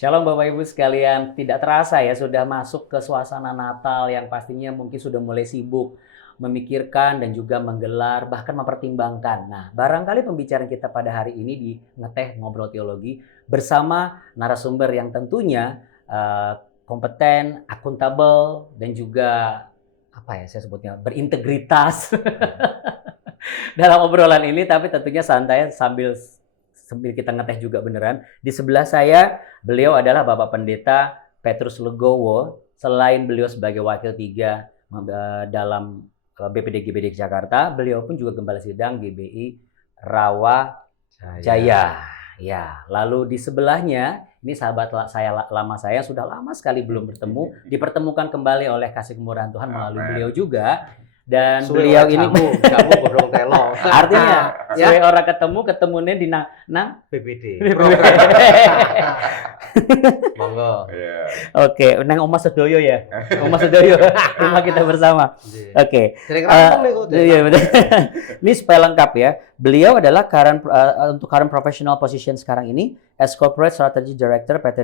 Shalom Bapak Ibu sekalian, tidak terasa ya sudah masuk ke suasana Natal yang pastinya mungkin sudah mulai sibuk memikirkan dan juga menggelar bahkan mempertimbangkan. Nah, barangkali pembicaraan kita pada hari ini di Ngeteh Ngobrol Teologi bersama narasumber yang tentunya kompeten, akuntabel dan juga apa ya saya sebutnya berintegritas dalam obrolan ini, tapi tentunya santai sambil kita ngeteh juga beneran. Di sebelah saya, beliau adalah Bapak Pendeta Petrus Legowo. Selain beliau sebagai wakil 3 dalam BPD GBD Jakarta, beliau pun juga gembala sidang GBI Rawa Jaya. Ya, lalu di sebelahnya, ini sahabat lama saya sudah lama sekali belum bertemu, dipertemukan kembali oleh kasih kemurahan Tuhan melalui beliau juga. Dan beliau ini kamu borong telo. artinya suwe orang ketemunya di nang BPD. Monggo. Oke, nang Oma Sedoyo ya. Oma Sedoyo, rumah kita bersama. Oke. Sering rampung nih kok. Iya betul. Ini supaya lengkap ya. Beliau adalah untuk current professional position sekarang ini as Corporate Strategy Director PT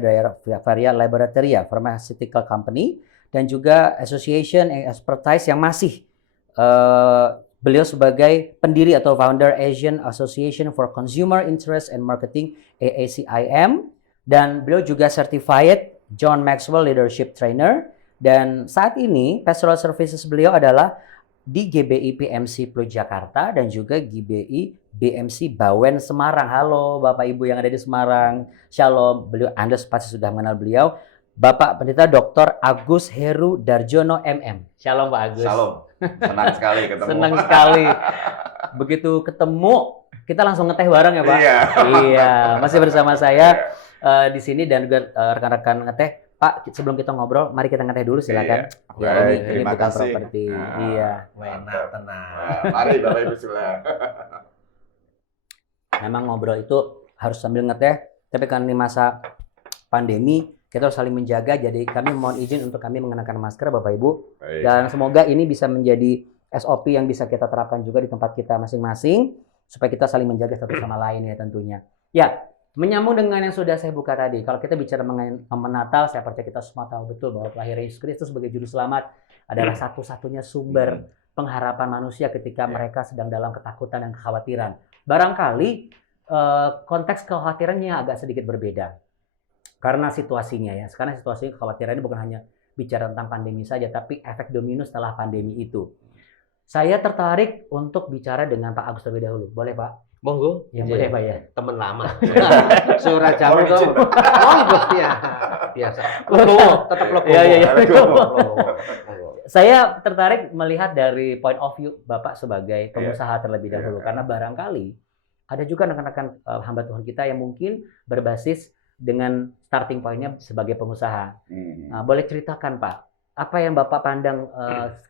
Varia Laboratoria Pharmaceutical Company dan juga Association and Expertise yang masih beliau sebagai pendiri atau founder Asian Association for Consumer Interest and Marketing AACIM, dan beliau juga certified John Maxwell Leadership Trainer, dan saat ini pastoral services beliau adalah di GBI PMC Plus Jakarta dan juga GBI BMC Bawen Semarang. Halo Bapak Ibu yang ada di Semarang, Shalom. Anda pasti sudah mengenal beliau, Bapak Pendeta Dr. Agus Heru Darjono MM. Shalom Pak Agus. Shalom. Senang sekali ketemu. Senang sekali. Begitu ketemu, kita langsung ngeteh bareng ya Pak? Iya. Iya, masih bersama saya di sini dan juga rekan-rekan ngeteh. Pak, sebelum kita ngobrol, mari kita ngeteh dulu silakan. Iya. Ya, ini Terima bukan kasih. properti. Iya. Enak tenang. Mari Bapak Ibu silakan. Memang ngobrol itu harus sambil ngeteh, tapi kan ini masa pandemi, kita harus saling menjaga, jadi kami mohon izin untuk kami mengenakan masker Bapak Ibu. Baik. Dan semoga ini bisa menjadi SOP yang bisa kita terapkan juga di tempat kita masing-masing, supaya kita saling menjaga satu sama lain ya tentunya. Ya, menyambung dengan yang sudah saya buka tadi, kalau kita bicara mengenai Natal, saya percaya kita semua tahu betul bahwa kelahiran Yesus Kristus sebagai juru selamat adalah satu-satunya sumber pengharapan manusia ketika mereka sedang dalam ketakutan dan kekhawatiran. Barangkali konteks kekhawatirannya agak sedikit berbeda. Karena situasinya ya, sekarang situasi kekhawatirannya bukan hanya bicara tentang pandemi saja, tapi efek domino setelah pandemi itu. Saya tertarik untuk bicara dengan Pak Agus terlebih dahulu. Boleh Pak? Monggo. Ya boleh Pak ya. Teman lama. Suara jamu tuh. Oh itu ya. Biasa. Logo, tetap logo. Iya. Logo. Saya tertarik melihat dari point of view Bapak sebagai pengusaha terlebih dahulu. Karena barangkali ada juga rekan-rekan hamba Tuhan kita yang mungkin berbasis dengan starting point-nya sebagai pengusaha. Nah, boleh ceritakan Pak, apa yang Bapak pandang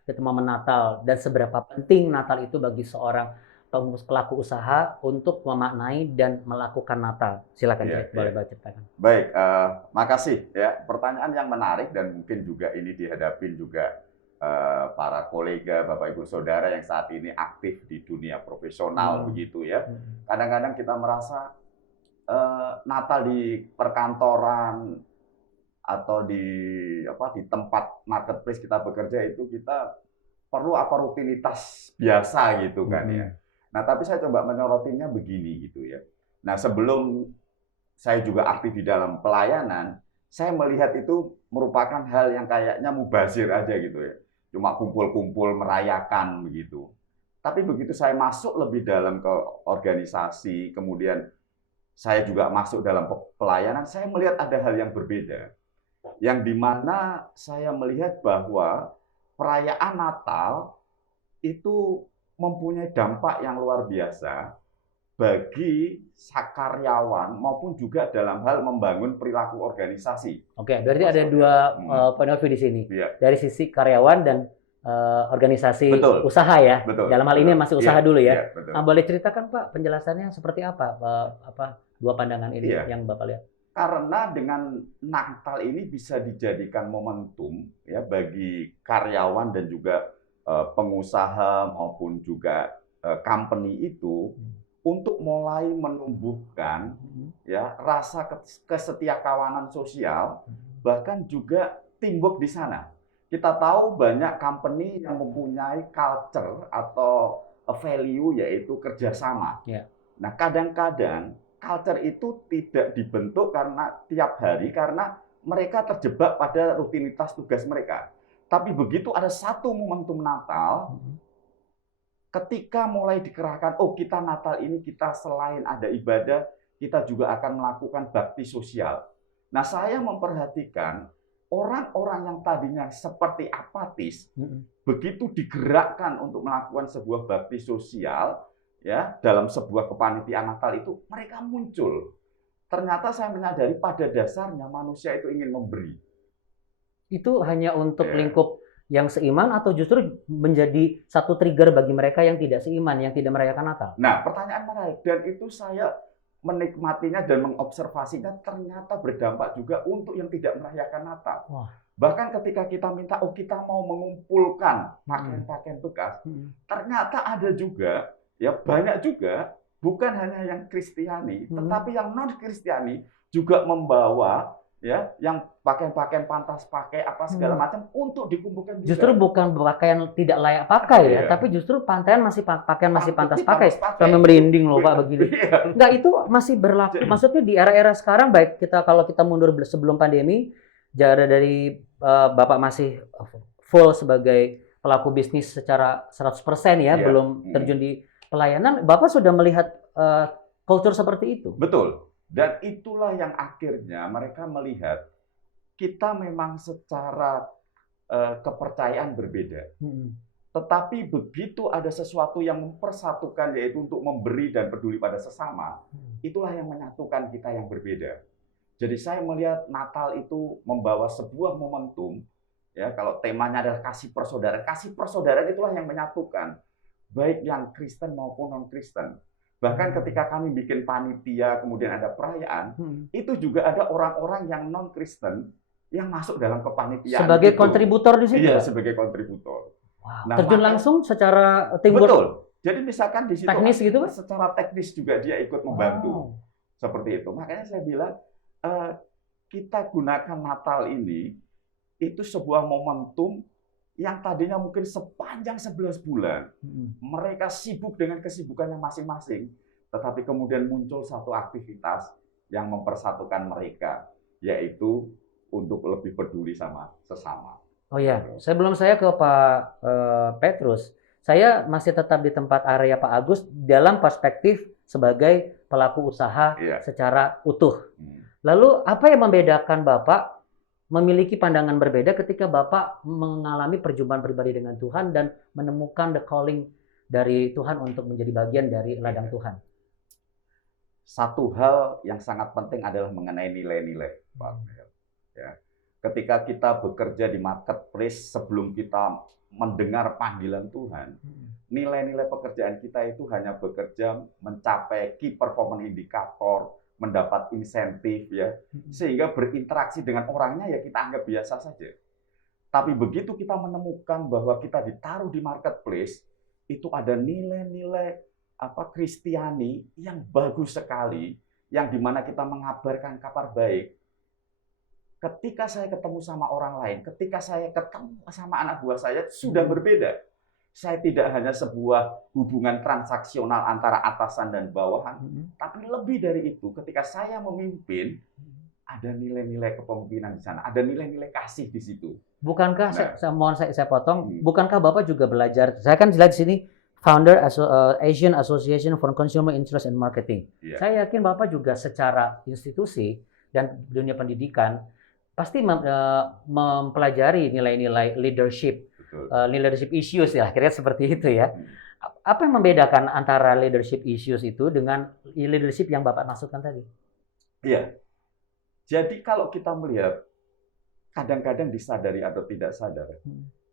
ketika momen Natal dan seberapa penting Natal itu bagi seorang pelaku usaha untuk memaknai dan melakukan Natal? Silakan boleh Bapak ceritakan. Baik, makasih ya. Pertanyaan yang menarik dan mungkin juga ini dihadapin juga para kolega, Bapak Ibu Saudara yang saat ini aktif di dunia profesional begitu ya. Kadang-kadang kita merasa Natal di perkantoran atau di tempat marketplace kita bekerja itu kita perlu rutinitas biasa gitu kan ya. Nah, tapi saya coba menyorotinnya begini gitu ya. Nah, sebelum saya juga aktif di dalam pelayanan, saya melihat itu merupakan hal yang kayaknya mubazir aja gitu ya. Cuma kumpul-kumpul merayakan begitu. Tapi begitu saya masuk lebih dalam ke organisasi, kemudian saya juga masuk dalam pelayanan, saya melihat ada hal yang berbeda. Yang dimana saya melihat bahwa perayaan Natal itu mempunyai dampak yang luar biasa bagi karyawan maupun juga dalam hal membangun perilaku organisasi. Oke, berarti ada dua point of view di sini. Iya. Dari sisi karyawan dan organisasi usaha ya. Betul. Dalam hal ini masih usaha dulu ya. Betul. Nah, boleh ceritakan Pak penjelasannya seperti apa dua pandangan ini yang Bapak lihat? Karena dengan Natal ini bisa dijadikan momentum ya bagi karyawan dan juga pengusaha maupun juga company itu untuk mulai menumbuhkan ya rasa kesetiakawanan sosial, bahkan juga teamwork di sana. Kita tahu banyak company yang mempunyai culture atau value yaitu kerjasama. Ya. Nah, kadang-kadang culture itu tidak dibentuk karena tiap hari karena mereka terjebak pada rutinitas tugas mereka. Tapi begitu ada satu momentum Natal, ketika mulai dikerahkan, oh kita Natal ini kita selain ada ibadah, kita juga akan melakukan bakti sosial. Nah, saya memperhatikan orang-orang yang tadinya seperti apatis, begitu digerakkan untuk melakukan sebuah bakti sosial, ya dalam sebuah kepanitiaan Natal itu, mereka muncul. Ternyata saya menyadari pada dasarnya manusia itu ingin memberi. Itu hanya untuk lingkup yang seiman atau justru menjadi satu trigger bagi mereka yang tidak seiman, yang tidak merayakan Natal? Nah, pertanyaan menarik, dan itu saya menikmatinya dan mengobservasinya ternyata berdampak juga untuk yang tidak merayakan Natal. Wah. Bahkan ketika kita minta, oh kita mau mengumpulkan pakaian-pakaian bekas, ternyata ada juga, ya banyak juga, bukan hanya yang Kristiani, tetapi yang non-Kristiani juga membawa ya yang pakaian-pakaian pantas pakai apa segala macam untuk dikumpulkan juga. Justru bukan pakaian tidak layak pakai ya, tapi justru pakaian masih pantas pakai. Sampai merinding loh Pak begini. Enggak, itu masih berlaku. Maksudnya di era-era sekarang, baik kalau kita mundur sebelum pandemi, dari Bapak masih full sebagai pelaku bisnis secara 100% ya, belum terjun di pelayanan, Bapak sudah melihat culture seperti itu. Betul. Dan itulah yang akhirnya mereka melihat kita memang secara kepercayaan berbeda. Tetapi begitu ada sesuatu yang mempersatukan, yaitu untuk memberi dan peduli pada sesama, itulah yang menyatukan kita yang berbeda. Jadi saya melihat Natal itu membawa sebuah momentum, ya kalau temanya adalah kasih persaudaraan itulah yang menyatukan, baik yang Kristen maupun non-Kristen. Bahkan ketika kami bikin panitia, kemudian ada perayaan, itu juga ada orang-orang yang non-Kristen yang masuk dalam kepanitiaan. Sebagai kontributor di situ? Iya, sebagai kontributor. Wow. Nah, terjun langsung secara teamwork? Betul. Jadi misalkan di situ teknis gitu kan? Secara teknis juga dia ikut membantu. Seperti itu. Makanya saya bilang, kita gunakan Natal ini, itu sebuah momentum yang tadinya mungkin sepanjang 11 bulan, mereka sibuk dengan kesibukannya masing-masing, tetapi kemudian muncul satu aktivitas yang mempersatukan mereka, yaitu untuk lebih peduli sama sesama. Oh ya, sebelum saya ke Pak Petrus, saya masih tetap di tempat area Pak Agus dalam perspektif sebagai pelaku usaha secara utuh. Lalu apa yang membedakan Bapak memiliki pandangan berbeda ketika Bapak mengalami perjumpaan pribadi dengan Tuhan dan menemukan the calling dari Tuhan untuk menjadi bagian dari ladang Tuhan? Satu hal yang sangat penting adalah mengenai nilai-nilai, Pak. Ya. Ketika kita bekerja di marketplace, sebelum kita mendengar panggilan Tuhan, nilai-nilai pekerjaan kita itu hanya bekerja mencapai key performance indicator, mendapat insentif ya, sehingga berinteraksi dengan orangnya ya kita anggap biasa saja. Tapi begitu kita menemukan bahwa kita ditaruh di marketplace, itu ada nilai-nilai Kristiani yang bagus sekali, yang dimana kita mengabarkan kabar baik. Ketika saya ketemu sama orang lain, ketika saya ketemu sama anak buah saya, sudah berbeda. Saya tidak hanya sebuah hubungan transaksional antara atasan dan bawahan, tapi lebih dari itu, ketika saya memimpin, ada nilai-nilai kepemimpinan di sana, ada nilai-nilai kasih di situ. Bukankah, mohon saya potong, bukankah Bapak juga belajar, saya kan lihat di sini, founder Asian Association for Consumer Interest and Marketing. Saya yakin Bapak juga secara institusi dan dunia pendidikan, pasti mempelajari nilai-nilai leadership, leadership issues ya, akhirnya seperti itu ya. Apa yang membedakan antara leadership issues itu dengan leadership yang Bapak maksudkan tadi? Iya. Jadi kalau kita melihat, kadang-kadang disadari atau tidak sadar,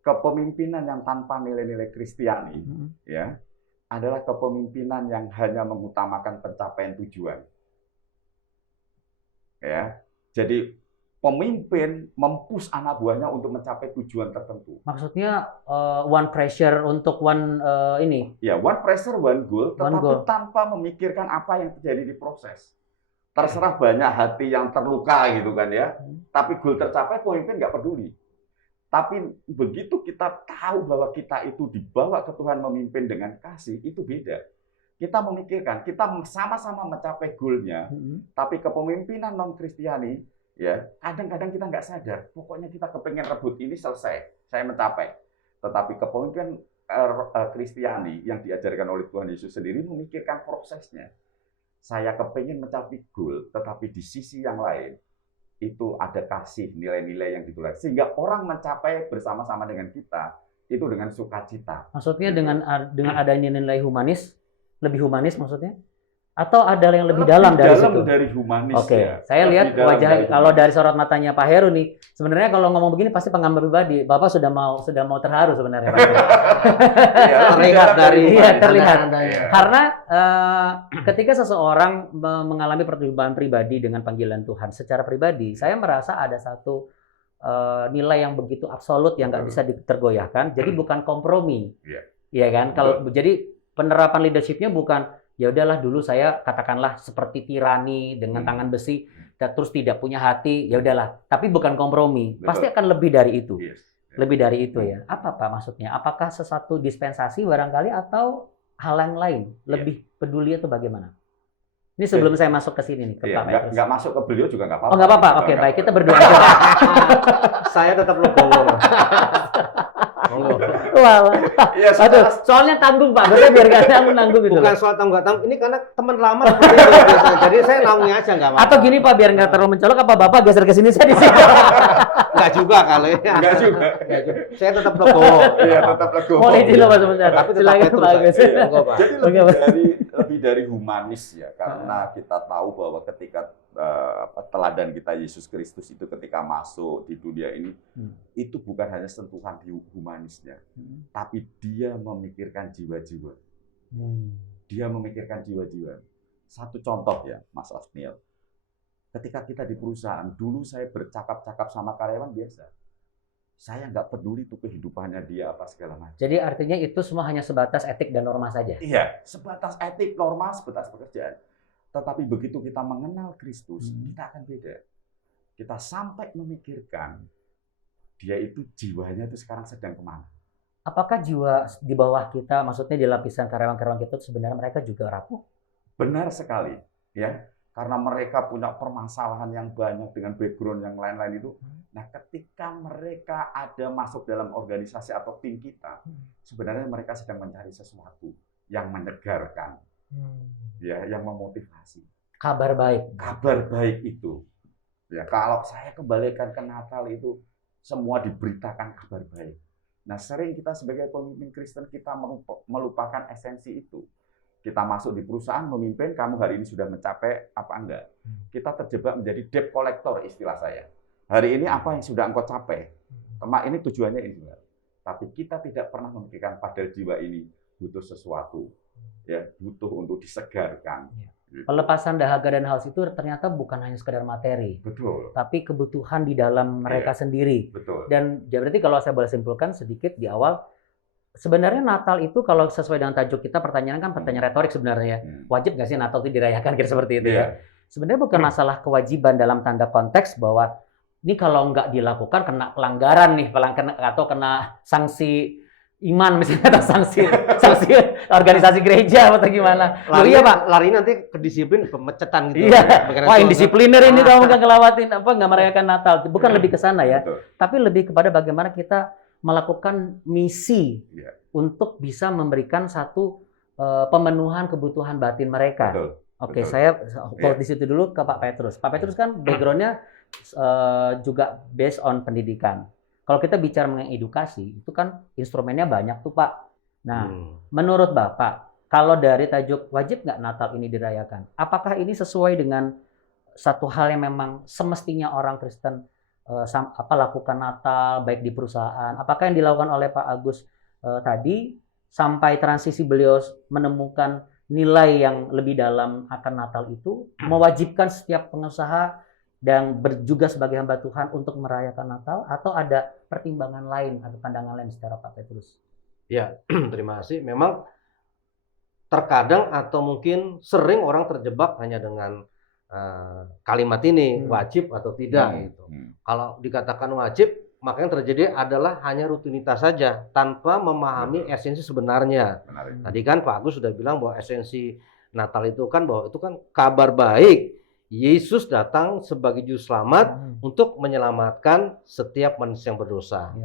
kepemimpinan yang tanpa nilai-nilai Kristiani ya adalah kepemimpinan yang hanya mengutamakan pencapaian tujuan. Ya. Jadi pemimpin mempush anak buahnya untuk mencapai tujuan tertentu. Maksudnya one pressure untuk one ini. Ya, one pressure, one goal, tetapi goal. tanpa memikirkan apa yang terjadi di proses. Terserah banyak hati yang terluka gitu kan ya, tapi goal tercapai pemimpin nggak peduli. Tapi begitu kita tahu bahwa kita itu dibawa ke Tuhan memimpin dengan kasih, itu beda. Kita memikirkan, kita sama-sama mencapai goalnya, tapi kepemimpinan non-Kristiani, ya kadang-kadang kita nggak sadar. Pokoknya kita kepengen rebut ini selesai, saya mencapai. Tetapi kepemimpinan Kristiani yang diajarkan oleh Tuhan Yesus sendiri memikirkan prosesnya. Saya kepengen mencapai goal, tetapi di sisi yang lain itu ada kasih, nilai-nilai yang ditulis. Sehingga orang mencapai bersama-sama dengan kita itu dengan sukacita. Maksudnya dengan adanya nilai humanis, lebih humanis maksudnya? Atau ada yang lebih dalam dari situ? Dari humanis. Oke, ya. saya Lebih lihat dalam wajah dari kalau humanis. dari sorot matanya Pak Heru nih, sebenarnya kalau ngomong begini pasti penggambar pribadi. Bapak sudah mau terharu sebenarnya. Iya, Terlihat dari Iya, terlihat. tanda-tandanya. Karena ketika seseorang mengalami pertumbuhan pribadi dengan panggilan Tuhan secara pribadi, saya merasa ada satu nilai yang begitu absolut yang nggak bisa tergoyahkan. Jadi bukan kompromi, iya kan? Kalau jadi penerapan leadershipnya bukan ya udahlah dulu saya katakanlah seperti tirani dengan tangan besi, terus tidak punya hati, ya udahlah. Tapi bukan kompromi, pasti akan lebih dari itu. Lebih dari itu ya. Apa Pak maksudnya? Apakah sesuatu dispensasi barangkali atau hal yang lain? Lebih peduli atau bagaimana? Ini sebelum saya masuk ke sini nih, ke Pak Petrus. Nggak masuk ke beliau juga nggak apa-apa. Oh nggak apa-apa, oke baik, kita berdoa aja Pak. Saya tetap legowo. Wah, Iya, aduh, soalnya tanggung Pak, biasanya biar nggak nanggung gitu. Bukan soal tanggung, ini karena teman lama seperti itu biasa. Jadi saya naungi aja nggak apa-apa. Atau gini Pak, biar nggak terlalu mencolok, apa Bapak geser ke sini saya di sini? Nggak juga kalau ya. Nggak juga. Saya tetap legowo. Iya, tetap legowo. Mau izin loh Pak sebentar. Tapi tetap Silakan Petrus, Pak Agus. iya. Monggo, Pak. Jadi Oke, lebih dari humanis ya, karena kita tahu bahwa ketika teladan kita Yesus Kristus itu ketika masuk di dunia ini, itu bukan hanya sentuhan di humanisnya, tapi dia memikirkan jiwa-jiwa. Dia memikirkan jiwa-jiwa. Satu contoh ya, Mas Afniel. Ketika kita di perusahaan, dulu saya bercakap-cakap sama karyawan biasa. Saya nggak peduli tuh kehidupannya dia apa segala macam. Jadi artinya itu semua hanya sebatas etik dan norma saja. Iya, sebatas etik, norma, sebatas pekerjaan. Tetapi begitu kita mengenal Kristus, kita akan beda. Kita sampai memikirkan dia itu jiwanya itu sekarang sedang kemana. Apakah jiwa di bawah kita, maksudnya di lapisan karyawan-karyawan kita itu sebenarnya mereka juga rapuh? Benar sekali, ya. Karena mereka punya permasalahan yang banyak dengan background yang lain-lain itu. Nah, ketika mereka ada masuk dalam organisasi atau tim kita, sebenarnya mereka sedang mencari sesuatu yang menyegarkan, ya, yang memotivasi. Kabar baik. Kabar baik itu, ya, kalau saya kembalikan ke Natal itu semua diberitakan kabar baik. Nah, sering kita sebagai pemimpin Kristen kita melupakan esensi itu. Kita masuk di perusahaan memimpin, kamu hari ini sudah mencapai apa enggak? Kita terjebak menjadi debt collector istilah saya. Hari ini apa yang sudah engkau capai? Ini tujuannya ini. Tapi kita tidak pernah memikirkan pada jiwa ini butuh sesuatu, ya, butuh untuk disegarkan. Pelepasan dahaga dan haus itu ternyata bukan hanya sekedar materi, Betul. tapi kebutuhan di dalam mereka sendiri. Betul. Dan ya berarti kalau saya boleh simpulkan sedikit di awal, sebenarnya Natal itu kalau sesuai dengan tajuk kita, pertanyaan kan pertanyaan retorik sebenarnya. Wajib nggak sih Natal itu dirayakan kira seperti itu ya? Sebenarnya bukan masalah kewajiban dalam tanda konteks bahwa ini kalau nggak dilakukan kena pelanggaran nih, atau kena sanksi iman misalnya, atau sanksi organisasi gereja atau gimana. Lari, Iya Pak. lari nanti ke disiplin pemecatan gitu. Iya. Bagian Wah, itu. indisipliner ini kamu nggak ngelewatin nggak merayakan Natal. Bukan lebih ke sana ya, Betul. tapi lebih kepada bagaimana kita melakukan misi untuk bisa memberikan satu pemenuhan kebutuhan batin mereka. Betul. Oke, Betul. saya di situ dulu ke Pak Petrus. Pak Petrus kan background-nya juga based on pendidikan. Kalau kita bicara mengenai edukasi, itu kan instrumennya banyak tuh Pak. Nah, menurut Bapak, kalau dari tajuk wajib nggak Natal ini dirayakan, apakah ini sesuai dengan satu hal yang memang semestinya orang Kristen lakukan Natal baik di perusahaan? Apakah yang dilakukan oleh Pak Agus tadi sampai transisi beliau menemukan nilai yang lebih dalam akan Natal itu mewajibkan setiap pengusaha dan juga sebagai hamba Tuhan untuk merayakan Natal, atau ada pertimbangan lain atau pandangan lain secara Pak Petrus? Ya, terima kasih. Memang terkadang atau mungkin sering orang terjebak hanya dengan kalimat ini, wajib atau tidak gitu. Kalau dikatakan wajib, maka yang terjadi adalah hanya rutinitas saja tanpa memahami esensi sebenarnya. Tadi kan Pak Agus sudah bilang bahwa esensi Natal itu kan bahwa itu kan kabar baik. Yesus datang sebagai juru selamat untuk menyelamatkan setiap manusia yang berdosa.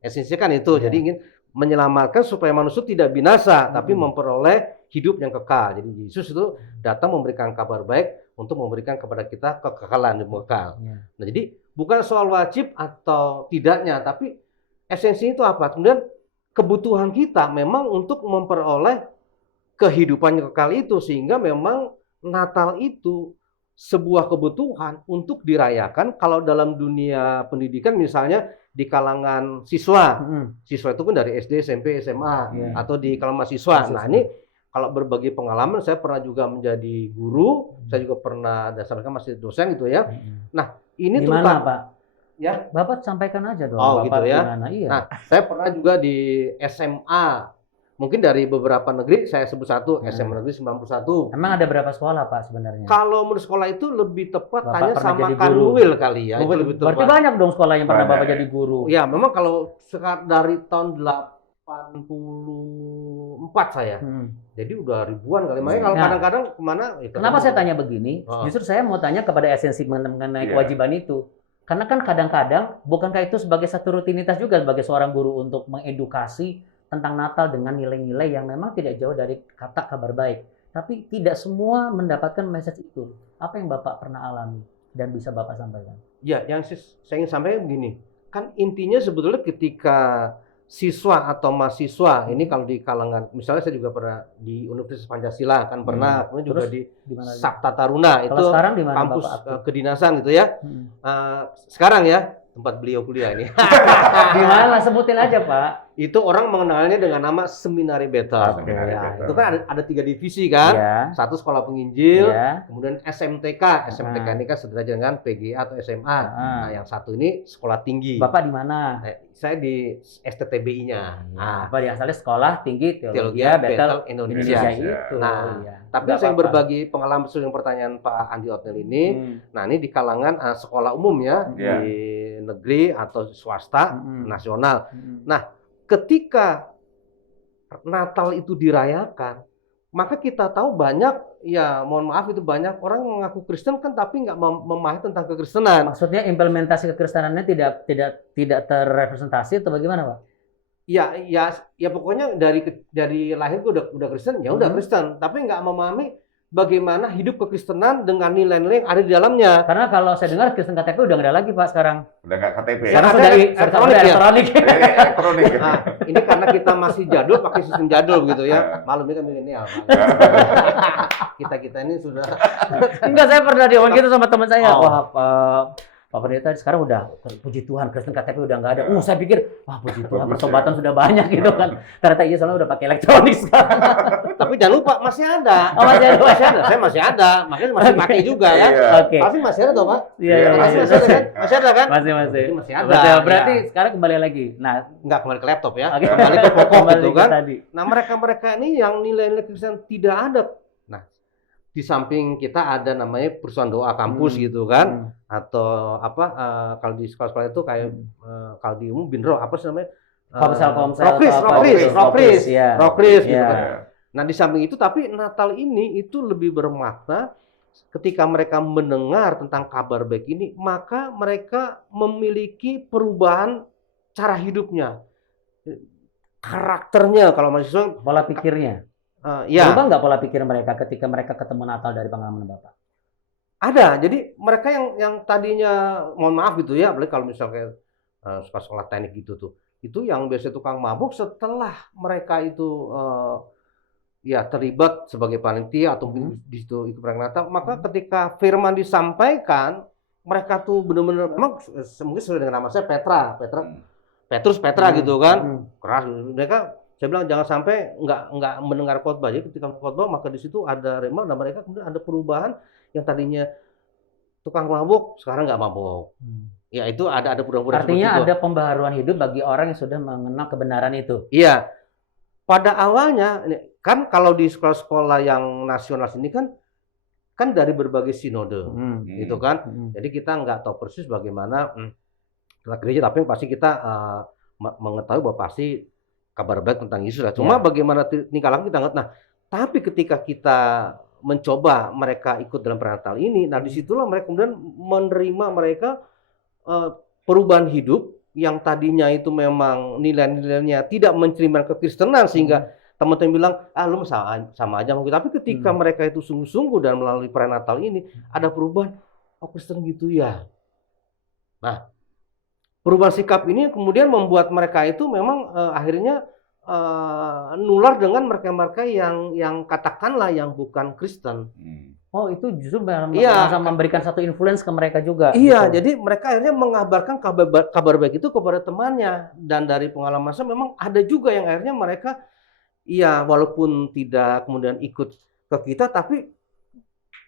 Esensinya kan itu. Jadi ingin menyelamatkan supaya manusia tidak binasa, tapi memperoleh hidup yang kekal. Jadi Yesus itu datang memberikan kabar baik untuk memberikan kepada kita kekekalan yang kekal. Nah, jadi bukan soal wajib atau tidaknya, tapi esensinya itu apa? Kemudian kebutuhan kita memang untuk memperoleh kehidupan yang kekal itu, sehingga memang Natal itu sebuah kebutuhan untuk dirayakan. Kalau dalam dunia pendidikan misalnya di kalangan siswa, siswa itu kan dari SD, SMP, SMA, atau di kalangan mahasiswa. Nah, ini kalau berbagi pengalaman, saya pernah juga menjadi guru, saya juga pernah dasarkan masih dosen gitu ya. Nah, ini gimana Pak? Ya, Bapak sampaikan aja dong. Oh, Bapak gitu ya. Gimana? Iya. Nah, saya pernah juga di SMA. Mungkin dari beberapa negeri, saya sebut satu, SMA Negeri 91. Emang ada berapa sekolah Pak sebenarnya? Kalau menurut sekolah itu lebih tepat Bapak tanya pernah sama jadi guru. Kanwil kali ya. Itu lebih tepat. Berarti banyak dong sekolah yang pernah Banyak, Bapak jadi guru. Ya, memang kalau dari tahun 84 saya. Jadi udah ribuan kali. Makanya kalau kadang-kadang kemana? Kenapa saya tanya begini? Justru saya mau tanya kepada esensi mengenai kewajiban itu. Karena kan kadang-kadang, bukankah itu sebagai satu rutinitas juga sebagai seorang guru untuk mengedukasi tentang Natal dengan nilai-nilai yang memang tidak jauh dari kata kabar baik. Tapi tidak semua mendapatkan message itu. Apa yang Bapak pernah alami dan bisa Bapak sampaikan? Ya, yang saya ingin sampaikan begini. Kan intinya sebetulnya ketika siswa atau mahasiswa, ini kalau di kalangan, misalnya saya juga pernah di Universitas Pancasila, kan pernah, kemudian juga di Sabta Taruna, itu sekarang di mana, kampus Bapak? kedinasan gitu ya. Sekarang ya, tempat beliau kuliah ini. Di mana? Sebutin aja Pak. Itu orang mengenalnya dengan nama Seminari Bethel. Itu kan ada 3 divisi kan. Satu sekolah penginjil, kemudian SMTK. SMTK ini kan sederajat dengan PGA atau SMA. Nah, yang satu ini sekolah tinggi. Bapak di mana? Saya di STTBI-nya. Bapak di asalnya sekolah tinggi teologi Bethel Indonesia. Itu. Nah, tapi saya berbagi pengalaman sesuai dengan pertanyaan Pak Andi Otnel ini. Nah, ini di kalangan sekolah umum ya, di negeri atau swasta nasional. Nah, ketika Natal itu dirayakan, maka kita tahu banyak, ya mohon maaf itu banyak orang mengaku Kristen kan tapi nggak memahami tentang kekristenan. Maksudnya implementasi kekristenannya tidak terrepresentasi atau bagaimana Pak? Ya pokoknya dari lahir udah Kristen, ya udah Kristen, tapi nggak memahami bagaimana hidup kekristenan dengan nilai-nilai yang ada di dalamnya. Karena kalau saya dengar Kristen KTP udah nggak ada lagi Pak sekarang. Udah nggak KTP. Sekarang sudah elektronik. Elektronik. Nah, ini karena kita masih jadul pakai sistem jadul gitu ya. Maklum ini kan milenial. Kita ini sudah. Enggak, saya pernah diomongin gitu sama teman saya. Wah, Pak Pendeta sekarang udah, puji Tuhan, Kristen KTP udah nggak ada. Saya pikir, wah puji Tuhan, pertobatan sudah banyak gitu kan. Ternyata iya, soalnya udah pakai elektronik sekarang. Tapi jangan lupa, masih ada. Masih ada. Saya masih ada, makanya masih pakai juga ya. Pasti masih ada toh Pak? Iya. Masih ada kan? Masih ada. Berarti sekarang kembali lagi. Nah, nggak kembali ke laptop ya, kembali ke pokok gitu kan. Nah, mereka ini yang nilai-nilai Kristen tidak ada. Di samping kita ada namanya perusahaan doa kampus gitu kan, atau apa kalau di sekolah-sekolah itu kayak kalau di umum Binro apa sih namanya, Rokris gitu kan. Nah di samping itu tapi Natal ini itu lebih bermakna ketika mereka mendengar tentang kabar baik ini, maka mereka memiliki perubahan cara hidupnya, karakternya kalau mahasiswa, pola pikirnya. Berubah nggak pola pikir mereka ketika mereka ketemu Natal dari pengalaman Bapak? Ada. Jadi mereka yang tadinya, mohon maaf gitu ya, apalagi kalau misalnya suka sekolah teknik gitu tuh, itu yang biasa tukang mabuk setelah mereka itu ya terlibat sebagai panitia atau di situ ikut perayaan Natal, maka ketika firman disampaikan, mereka tuh benar-benar memang mungkin sesuai dengan nama saya Petrus gitu kan, keras gitu. Mereka, saya bilang jangan sampai nggak mendengar khotbah. Jadi ketika khotbah maka di situ ada rema dan mereka kemudian ada perubahan yang tadinya tukang mabuk sekarang nggak mabuk. Ya itu ada perubahan-perubahan Artinya seperti itu. ada pembaharuan hidup bagi orang yang sudah mengenal kebenaran itu. Iya. Pada awalnya kan kalau di sekolah-sekolah yang nasional ini kan dari berbagai sinode, gitu kan. Jadi kita nggak tahu persis bagaimana gereja, tapi pasti kita mengetahui bahwa pasti kabar baik tentang Yesus lah. Cuma bagaimana tingkah laku kita nggak. Nah, tapi ketika kita mencoba mereka ikut dalam prenatal ini, nah disitulah mereka kemudian menerima mereka perubahan hidup yang tadinya itu memang nilai-nilainya tidak mencerminkan kekristenan sehingga teman-teman bilang lu sama aja mungkin. Tapi ketika mereka itu sungguh-sungguh dan melalui prenatal ini ada perubahan, Kristen gitu ya. Nah, perubahan sikap ini kemudian membuat mereka itu memang akhirnya nular dengan mereka-mereka yang katakanlah yang bukan Kristen. Oh, itu justru bisa memberikan satu influence ke mereka juga. Iya, gitu. jadi mereka akhirnya mengabarkan kabar baik itu kepada temannya. Dan dari pengalaman saya memang ada juga yang akhirnya mereka, iya walaupun tidak kemudian ikut ke kita, tapi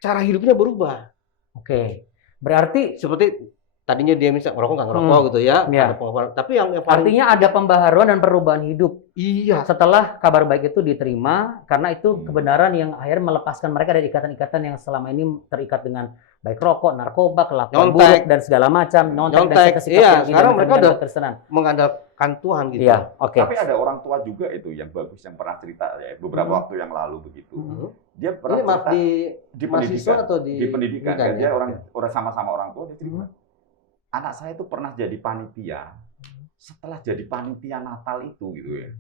cara hidupnya berubah. Oke, berarti seperti tadinya dia misalnya ngerokok nggak ngerokok gitu ya. Ada pengabaran. Tapi yang paling... artinya ada pembaharuan dan perubahan hidup. Iya. Setelah kabar baik itu diterima, karena itu kebenaran yang akhirnya melepaskan mereka dari ikatan-ikatan yang selama ini terikat dengan baik rokok, narkoba, kelakuan buruk dan segala macam, nyontek dan sikap-sikap yang sekarang mereka udah Kristenan. Mengandalkan Tuhan gitu. Iya, oke. Tapi ada orang tua juga itu yang bagus yang pernah cerita ya beberapa waktu yang lalu begitu. Dia pernah cerita di pendidikan atau di pendidikan. Dia orang sama-sama orang tua dia cerita. Anak saya itu pernah jadi panitia. Setelah jadi panitia Natal itu gitu ya.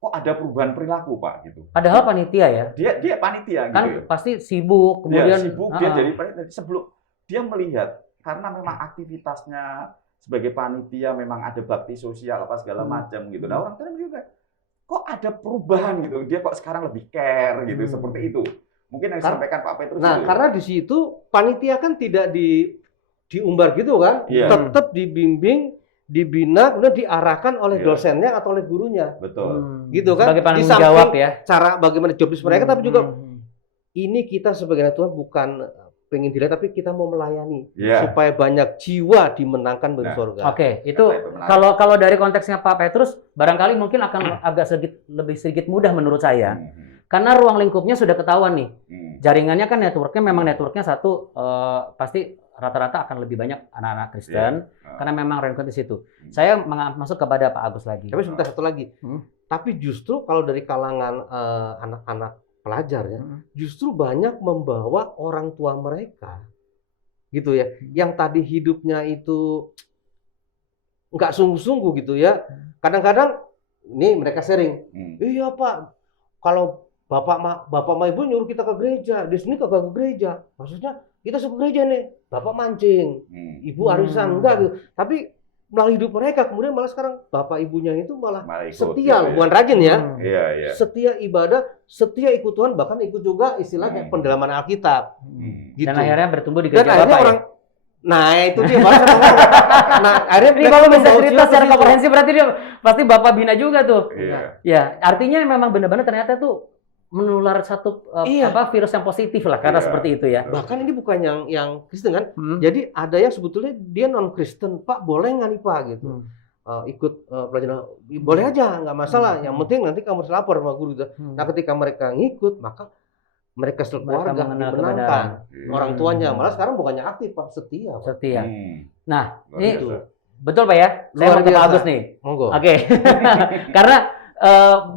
Kok ada perubahan perilaku, Pak, gitu. Padahal panitia ya. Dia panitia kan gitu. Pasti sibuk, kemudian sibuk, dia jadi panitia. Sebelum dia melihat karena memang aktivitasnya sebagai panitia memang ada bakti sosial apa segala macam gitu. Nah, orang tua juga kok ada perubahan gitu. Dia kok sekarang lebih care gitu, seperti itu. Mungkin yang disampaikan Pak Petrus. Nah, karena di situ panitia kan tidak diumbar gitu kan, tetap dibimbing, dibina, kemudian diarahkan oleh dosennya atau oleh gurunya. Betul. Gitu kan. Sebagai penanggung jawab ya. Cara bagaimana jobdesk mereka, tapi juga ini kita sebagai anak Tuhan bukan pengen dilihat, tapi kita mau melayani supaya banyak jiwa dimenangkan bagi surga. Oke, itu kalau dari konteksnya Pak Petrus, barangkali mungkin akan agak lebih sedikit mudah menurut saya. Karena ruang lingkupnya sudah ketahuan nih. Jaringannya kan networknya satu pasti rata-rata akan lebih banyak anak-anak Kristen karena memang rencon di situ. Saya masuk kepada Pak Agus lagi. Tapi sebentar satu lagi. Tapi justru kalau dari kalangan anak-anak pelajar ya, justru banyak membawa orang tua mereka, gitu ya, yang tadi hidupnya itu nggak sungguh-sungguh gitu ya. Kadang-kadang nih mereka sharing, iya Pak, kalau bapak ma ibu nyuruh kita ke gereja, di sini kagak ke gereja. Maksudnya kita suka gereja nih, bapak mancing, ibu arisan enggak gitu. Tapi melalui hidup mereka kemudian malah sekarang bapak ibunya itu malah setia, bukan rajin ya. Setia ibadah, setia ikut Tuhan, bahkan ikut juga istilahnya pendalaman Alkitab. Gitu. Dan akhirnya bertumbuh di gereja Bapak ya. Nah itu dia. Nah akhirnya ini Bapak bisa cerita secara komprehensif, berarti dia pasti Bapak bina juga tuh. Ya, artinya memang benar-benar ternyata tuh menular satu virus yang positif lah karena seperti itu ya. Bahkan ini bukan yang Kristen kan. Jadi ada yang sebetulnya dia non Kristen, Pak boleh nggak nih Pak gitu. Ikut pelajaran boleh aja, nggak masalah. Yang penting nanti kamu harus lapor sama guru. Nah ketika mereka ngikut maka mereka sekeluarga dimenangkan orang tuanya. Malah sekarang bukannya aktif Pak, setia. Setia. Nah ini betul Pak ya. Saya mau ke Pak Agus nih. Monggo. Oke. Karena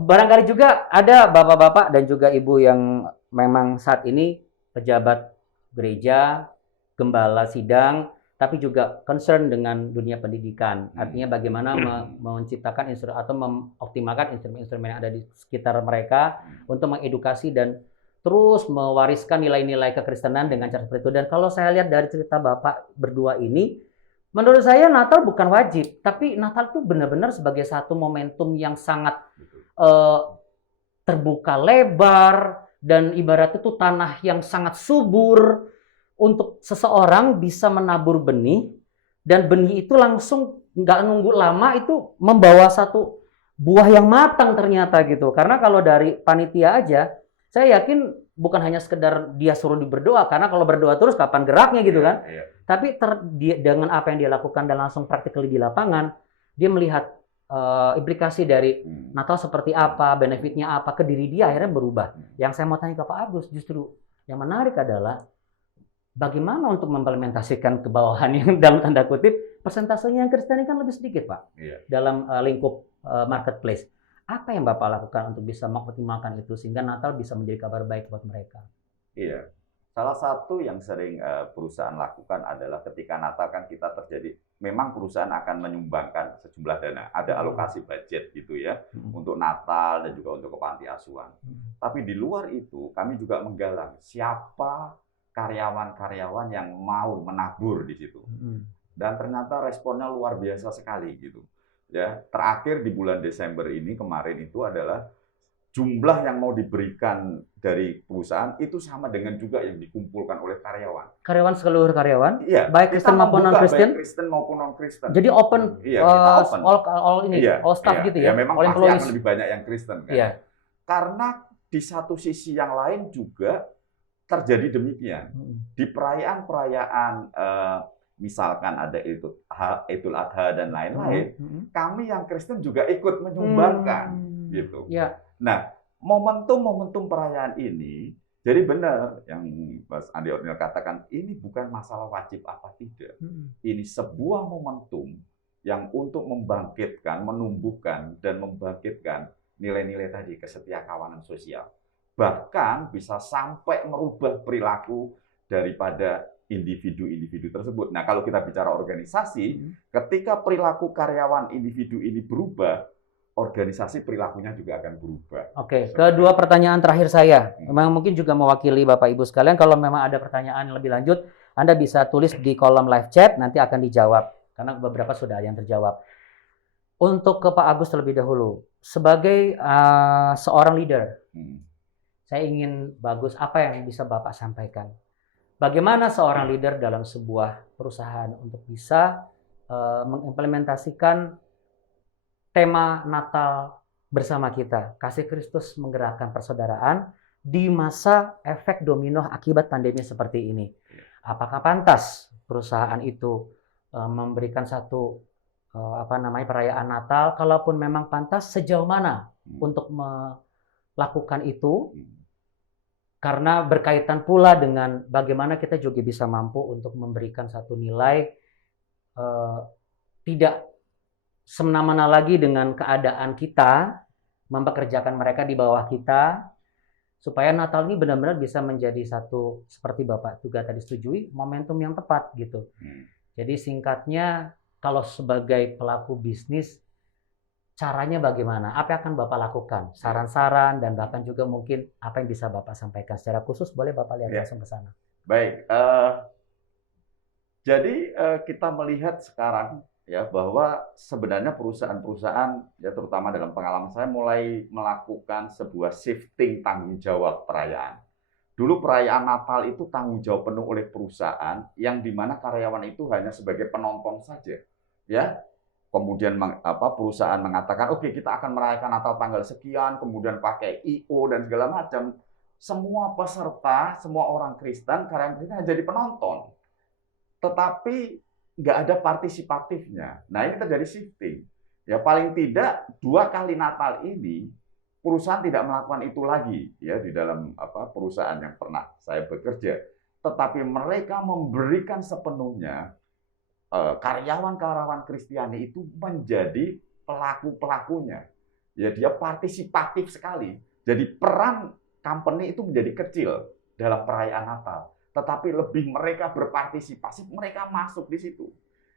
barangkali juga ada bapak-bapak dan juga ibu yang memang saat ini pejabat gereja, gembala sidang, tapi juga concern dengan dunia pendidikan. Artinya bagaimana menciptakan atau mengoptimalkan instrumen-instrumen yang ada di sekitar mereka untuk mengedukasi dan terus mewariskan nilai-nilai kekristenan dengan cara seperti itu. Dan kalau saya lihat dari cerita Bapak berdua ini, menurut saya Natal bukan wajib, tapi Natal itu benar-benar sebagai satu momentum yang sangat terbuka lebar dan ibarat itu tanah yang sangat subur untuk seseorang bisa menabur benih dan benih itu langsung nggak nunggu lama itu membawa satu buah yang matang ternyata gitu. Karena kalau dari panitia aja, saya yakin bukan hanya sekedar dia suruh berdoa, karena kalau berdoa terus kapan geraknya gitu Iya, kan. iya. Tapi dengan apa yang dia lakukan dan langsung praktikal di lapangan, dia melihat implikasi dari Natal seperti apa, benefitnya apa ke diri dia, akhirnya berubah. Yang saya mau tanya ke Pak Agus, justru yang menarik adalah bagaimana untuk mengimplementasikan kebawahan yang dalam tanda kutip persentasenya yang Kristen kan lebih sedikit, Pak, Iya. dalam lingkup marketplace. Apa yang Bapak lakukan untuk bisa mengoptimalkan itu sehingga Natal bisa menjadi kabar baik buat mereka? Iya. Salah satu yang sering perusahaan lakukan adalah ketika Natal kan kita terjadi, memang perusahaan akan menyumbangkan sejumlah dana, ada alokasi budget gitu ya, untuk Natal dan juga untuk kepanti asuhan. Tapi di luar itu kami juga menggalang siapa karyawan-karyawan yang mau menabur di situ. Dan ternyata responnya luar biasa sekali gitu. Ya, terakhir di bulan Desember ini kemarin itu adalah jumlah yang mau diberikan dari perusahaan itu sama dengan juga yang dikumpulkan oleh karyawan. Karyawan seluruh karyawan, Iya, baik Kristen maupun non-Kristen. Baik Kristen maupun non-Kristen. Jadi open, iya, kita open. all staff gitu ya. Memang all pasti employees. akan lebih banyak yang Kristen kan. Iya. Karena di satu sisi yang lain juga terjadi demikian. Di perayaan-perayaan misalkan ada Idul Adha dan lain-lain, kami yang Kristen juga ikut menyumbangkan gitu. Ya. Nah, momentum-momentum perayaan ini, jadi benar yang Mas Andi Ornil katakan, ini bukan masalah wajib apa tidak. Ini sebuah momentum yang untuk membangkitkan, menumbuhkan, dan membangkitkan nilai-nilai tadi, kesetiakawanan sosial. Bahkan bisa sampai merubah perilaku daripada individu-individu tersebut. Nah, kalau kita bicara organisasi, ketika perilaku karyawan individu ini berubah, organisasi perilakunya juga akan berubah. Oke, kedua pertanyaan terakhir saya, memang mungkin juga mewakili Bapak Ibu sekalian. Kalau memang ada pertanyaan yang lebih lanjut, Anda bisa tulis di kolom live chat, nanti akan dijawab. Karena beberapa sudah ada yang terjawab. Untuk ke Pak Agus terlebih dahulu, sebagai seorang leader, saya ingin Bagus, apa yang bisa Bapak sampaikan? Bagaimana seorang leader dalam sebuah perusahaan untuk bisa mengimplementasikan tema Natal bersama kita, kasih Kristus menggerakkan persaudaraan di masa efek domino akibat pandemi seperti ini. Apakah pantas perusahaan itu memberikan satu perayaan Natal? Kalaupun memang pantas, sejauh mana untuk melakukan itu? Karena berkaitan pula dengan bagaimana kita juga bisa mampu untuk memberikan satu nilai tidak semena-mena lagi dengan keadaan kita, mempekerjakan mereka di bawah kita, supaya Natal ini benar-benar bisa menjadi satu, seperti Bapak juga tadi setujui, momentum yang tepat gitu. Jadi singkatnya, kalau sebagai pelaku bisnis, caranya bagaimana? Apa yang akan Bapak lakukan? Saran-saran dan bahkan juga mungkin apa yang bisa Bapak sampaikan secara khusus, boleh Bapak lihat langsung ke sana. Baik, jadi kita melihat sekarang ya bahwa sebenarnya perusahaan-perusahaan ya terutama dalam pengalaman saya mulai melakukan sebuah shifting tanggung jawab perayaan. Dulu perayaan Natal itu tanggung jawab penuh oleh perusahaan yang dimana karyawan itu hanya sebagai penonton saja, ya. Kemudian perusahaan mengatakan oke, kita akan merayakan Natal tanggal sekian, kemudian pakai I.O. dan segala macam. Semua peserta, semua orang Kristen, karyawan Kristen jadi penonton. Tetapi nggak ada partisipatifnya. Nah, ini terjadi shifting. Ya paling tidak 2 kali Natal ini perusahaan tidak melakukan itu lagi ya di dalam perusahaan yang pernah saya bekerja. Tetapi mereka memberikan sepenuhnya karyawan-karyawan Kristiani itu menjadi pelaku-pelakunya. Ya dia partisipatif sekali. Jadi peran company itu menjadi kecil dalam perayaan Natal. Tetapi lebih mereka berpartisipasi, mereka masuk di situ.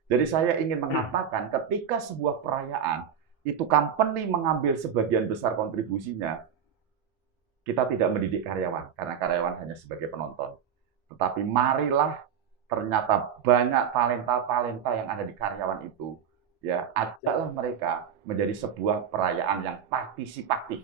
Jadi saya ingin mengatakan ketika sebuah perayaan itu company mengambil sebagian besar kontribusinya, kita tidak mendidik karyawan karena karyawan hanya sebagai penonton. Tetapi marilah ternyata banyak talenta-talenta yang ada di karyawan itu, ya ajaklah mereka menjadi sebuah perayaan yang partisipatif.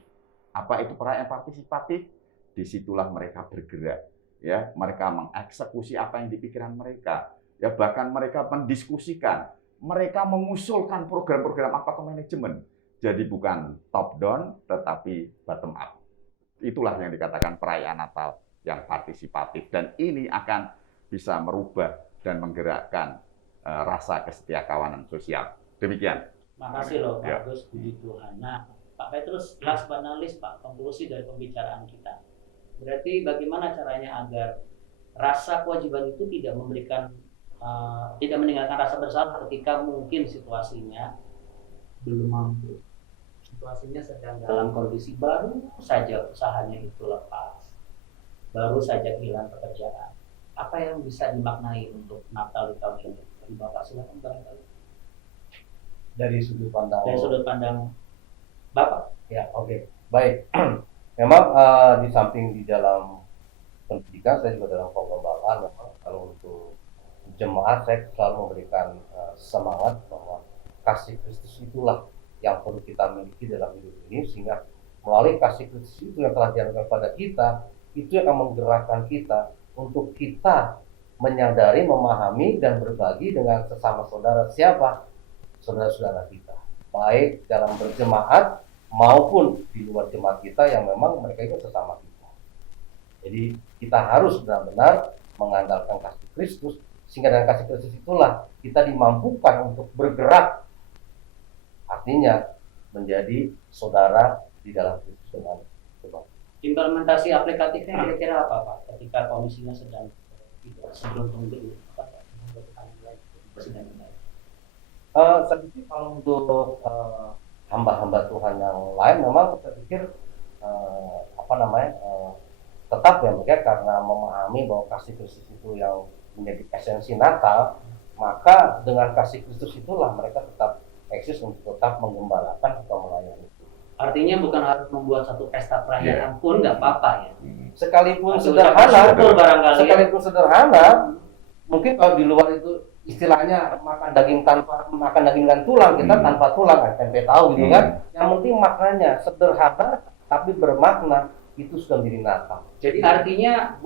Apa itu perayaan partisipatif? Disitulah mereka bergerak. Ya, mereka mengeksekusi apa yang di pikiran mereka. Ya, bahkan mereka mendiskusikan, mereka mengusulkan program-program apa ke manajemen. Jadi bukan top down tetapi bottom up. Itulah yang dikatakan perayaan Natal yang partisipatif, dan ini akan bisa merubah dan menggerakkan rasa kesetiakawanan sosial. Demikian. Makasih loh Pak Ya. Agus, puji Tuhan. Nah, Pak Petrus, last but not least, Pak, konklusi dari pembicaraan kita. Berarti bagaimana caranya agar rasa kewajiban itu tidak meninggalkan rasa bersalah ketika mungkin situasinya belum mampu. Situasinya sedang dalam kondisi baru saja usahanya itu lepas, baru saja kehilangan pekerjaan. Apa yang bisa dimaknai untuk Natal di tahun ini? Dari Bapak silakan barangkali. Dari sudut pandang. Dari sudut pandang Bapak. Ya, oke. Baik. Memang di samping di dalam pendidikan, saya juga dalam pengembangan. Memang kalau untuk jemaat, saya selalu memberikan semangat bahwa kasih Kristus itulah yang perlu kita miliki dalam hidup ini, sehingga melalui kasih Kristus itu yang telah dianugerahkan kepada kita, itu yang akan menggerakkan kita untuk kita menyadari, memahami, dan berbagi dengan sesama saudara. Siapa? Saudara-saudara kita, baik dalam berjemaat maupun di luar jemaat kita yang memang mereka itu sesama kita. Jadi kita harus benar-benar mengandalkan kasih Kristus, sehingga dengan kasih Kristus itulah kita dimampukan untuk bergerak, artinya menjadi saudara di dalam Kristus dengan Tuhan. Implementasi aplikatifnya kira-kira apa Pak? Ketika komisinya sedang tidak seberuntung itu, Saya pikir kalau untuk hamba-hamba Tuhan yang lain, memang saya pikir tetap ya mereka karena memahami bahwa kasih Kristus itu yang menjadi esensi Natal, maka dengan kasih Kristus itulah mereka tetap eksis untuk tetap menggembalakan atau melayani. Artinya bukan harus membuat satu pesta perayaan pun nggak apa-apa ya. Sekalipun Atau sederhana, syukur barangkali ya. sekalipun sederhana, mungkin kalau di luar itu istilahnya makan daging dan tulang, kita tanpa tulang, tempe tahu gitu kan. Yang penting maknanya sederhana tapi bermakna, itu sudah menjadi Natal. Jadi artinya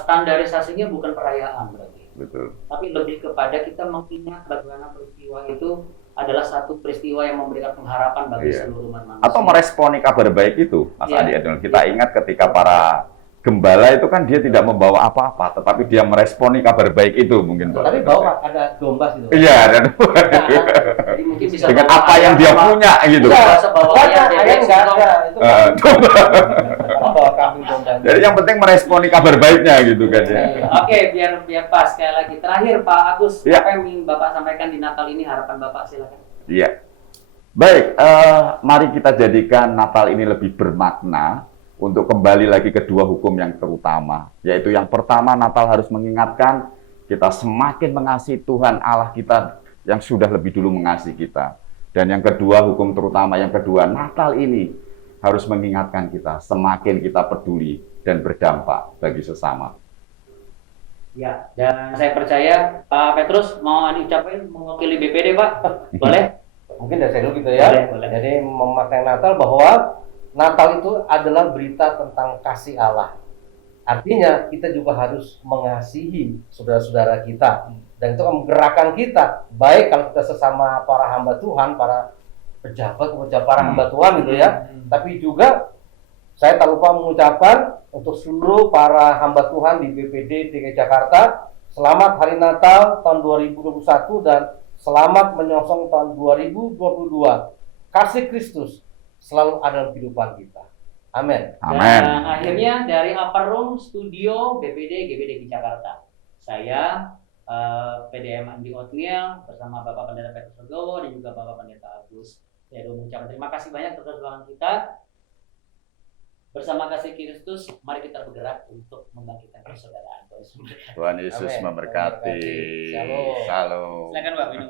standarisasinya bukan perayaan berarti. Betul. Tapi lebih kepada kita mengingat bagaimana peristiwa itu adalah satu peristiwa yang memberikan pengharapan bagi seluruh umat manusia. Atau meresponi kabar baik itu, Mas Adi Adil. Kita ingat ketika para gembala itu kan dia tidak membawa apa-apa, tetapi dia meresponi kabar baik itu mungkin. Tapi bawa ada domba gitu. Iya, dan Jadi mungkin bisa dengan apa yang dia punya gitu. Ayam nggak ada. Itu bawa kambing domba. Jadi yang penting meresponi kabar baiknya gitu kan ya. Oke, biar pas sekali lagi. Terakhir Pak Agus, Ya. apa yang ingin Bapak sampaikan di Natal ini, harapan Bapak silakan. Iya. Baik, mari kita jadikan Natal ini lebih bermakna untuk kembali lagi ke dua hukum yang terutama, yaitu yang pertama, Natal harus mengingatkan kita semakin mengasihi Tuhan Allah kita yang sudah lebih dulu mengasihi kita. Dan yang kedua, hukum terutama yang kedua, Natal ini harus mengingatkan kita semakin kita peduli dan berdampak bagi sesama. Ya, dan saya percaya Pak Petrus mau diucapin mewakili BPD Pak, boleh? Mungkin dari saya dulu gitu ya. Boleh. Jadi memaknai Natal bahwa Natal itu adalah berita tentang kasih Allah. Artinya kita juga harus mengasihi saudara-saudara kita. Dan itu akan menggerakkan kita. Baik kalau kita sesama para hamba Tuhan, para pejabat, para hamba Tuhan gitu ya. Tapi juga saya tak lupa mengucapkan untuk seluruh para hamba Tuhan di BPD DKI Jakarta, selamat Hari Natal tahun 2021 dan selamat menyongsong tahun 2022. Kasih Kristus selalu ada dalam kehidupan kita. Amin. Amin. Dan akhirnya dari Upper Room Studio BPD GBD Jakarta, saya PDM Andi Otniel bersama Bapak Pendeta Petrus Legowo dan juga Bapak Pendeta Agus. Saya mengucapkan terima kasih banyak atas perjuangan kita. Bersama kasih Kristus, mari kita bergerak untuk membangkitkan persaudaraan. Tuhan Yesus Amin. memberkati. Shalom. Shalom. Silakan Pak minum.